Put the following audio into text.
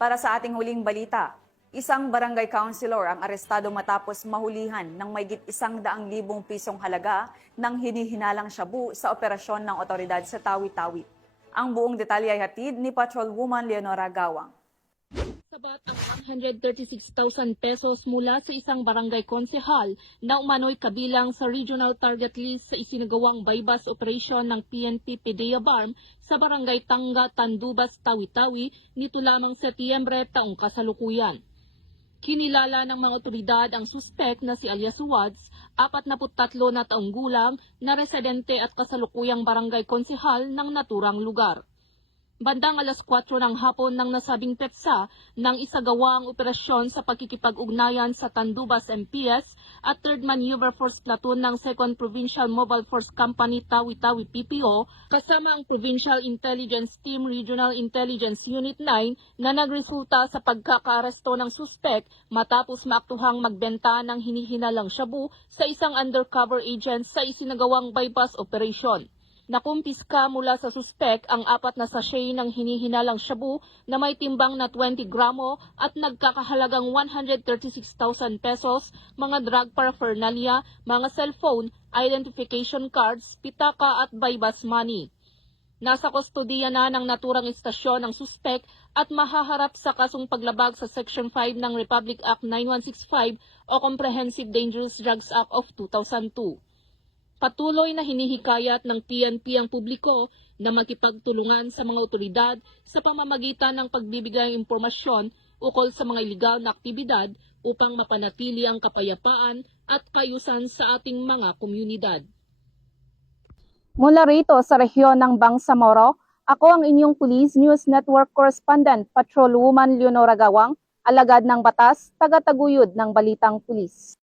Para sa ating huling balita, isang barangay councilor ang arestado matapos mahulihan ng mahigit 100,000 pisong halaga ng hinihinalang shabu sa operasyon ng otoridad sa Tawi-Tawi. Ang buong detalye ay hatid ni Patrolwoman Leonora Gawang. Sabat ang 136,000 pesos mula sa isang barangay konsehal na umano'y kabilang sa regional target list sa isinagawang bypass operation ng PNP PDEA BARM sa barangay Tangga, Tandubas, Tawi-Tawi nito lamang Setyembre taong kasalukuyan. Kinilala ng mga otoridad ang suspek na si alias Wads, 43 na taong gulang, na residente at kasalukuyang barangay konsehal ng naturang lugar. Bandang alas 4 ng hapon ng nasabing petsa nang isagawa ang operasyon sa pagkikipag-ugnayan sa Tandubas MPS at 3rd Maneuver Force Platoon ng 2nd Provincial Mobile Force Company Tawi-Tawi PPO kasama ang Provincial Intelligence Team Regional Intelligence Unit 9 na nagresulta sa pagkakaaresto ng suspek matapos maaktuhang magbenta ng hinihinalang shabu sa isang undercover agent sa isinagawang bypass operation. Nakumpiska mula sa suspek ang 4 na sachet ng hinihinalang shabu na may timbang na 20 gramo at nagkakahalagang 136,000 pesos, mga drug paraphernalia, mga cellphone, identification cards, pitaka at bypass money. Nasa kustodiya na ng naturang istasyon ang suspek at mahaharap sa kasong paglabag sa Section 5 ng Republic Act 9165 o Comprehensive Dangerous Drugs Act of 2002. Patuloy na hinihikayat ng PNP ang publiko na makipagtulungan sa mga otoridad sa pamamagitan ng pagbibigay ng impormasyon ukol sa mga ilegal na aktibidad upang mapanatili ang kapayapaan at kaayusan sa ating mga komunidad. Mula rito sa rehiyon ng Bangsamoro, ako ang inyong Police News Network Correspondent, Patrolwoman Leonora Gawang, alagad ng batas, taga-taguyod ng Balitang Pulis.